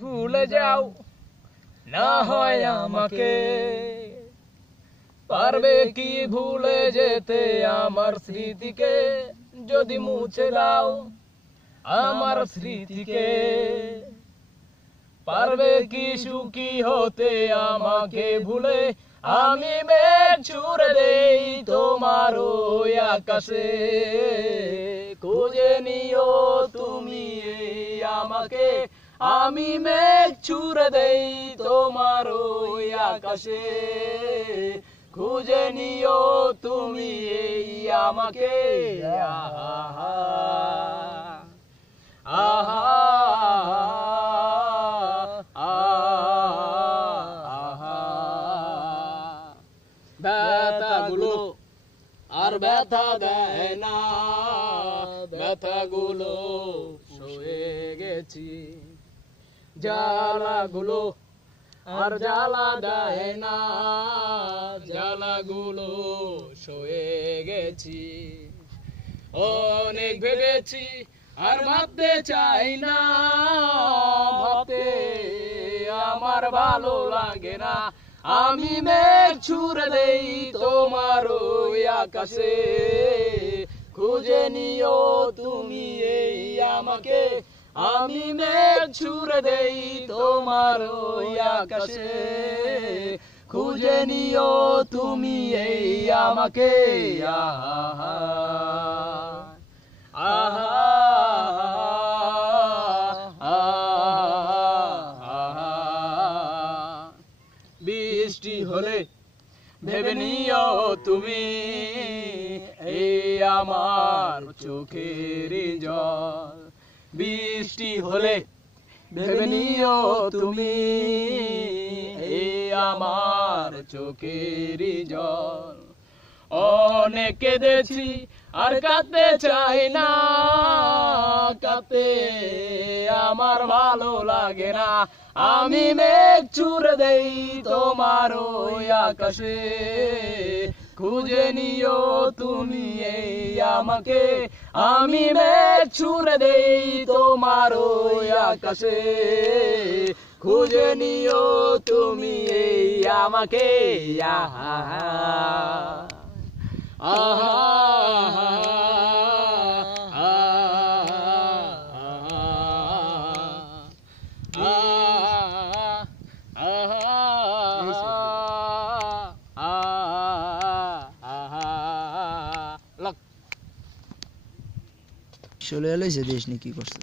ভুলে যাও না হয় আমাকে, পারবে কি ভুলে যেতে আমার স্মৃতিকে, যদি মুছে দাও আমার স্মৃতিকে, পারবে কি সুখী হতে আমাকে ভুলে, আমি মেঘ ছুড়ে দেই তোমার ওই আকাশে, খুঁজে নিও তুমি এই আমাকে, আমি মেঘ ছুড়ে দেই তোমার ওই আকাশে, খুঁজে নিও তুমি এই আমাকে। আহা আহা ব্যথাগুলো আর ব্যথা দেয় না, ব্যথাগুলো সয়ে গেছি, জ্বালাগুলো আর জ্বালা দেয় না, জ্বালাগুলো সয়ে গেছি, অনেক ভেবেছি আর ভাবতে চাই না, ভাবতে আমার ভালো লাগে না, আমি মেঘ ছুড়ে দেই তোমার ওই আকাশে, খুঁজে নিও তুমি এই আমাকে, আমি মেঘ ছুড়ে দেই তোমার ওই আকাশে, খুঁজে নিও তুমি এই আমাকে। আহা আহা বৃষ্টি হলে ভেবে নিও তুমি এই আমার চোখের জল, বৃষ্টি হলে ভেবে নিও তুমি এই আমার চোখের জল, অনেক কেঁদেছি আর কাঁদতে চাই না, কাঁদতে আমার ভালো লাগে না, আমি মেঘ ছুড়ে দেই তোমার ওই আকাশে, খুঁজে নিও তুমি এই আমাকে, আমি মেঘ ছুড়ে দেই তোমার ওই আকাশে, খুঁজে নিও তুমি এই আমাকে। আহা আহা চলে এলাইছে দেশ নিয়ে কি করছে।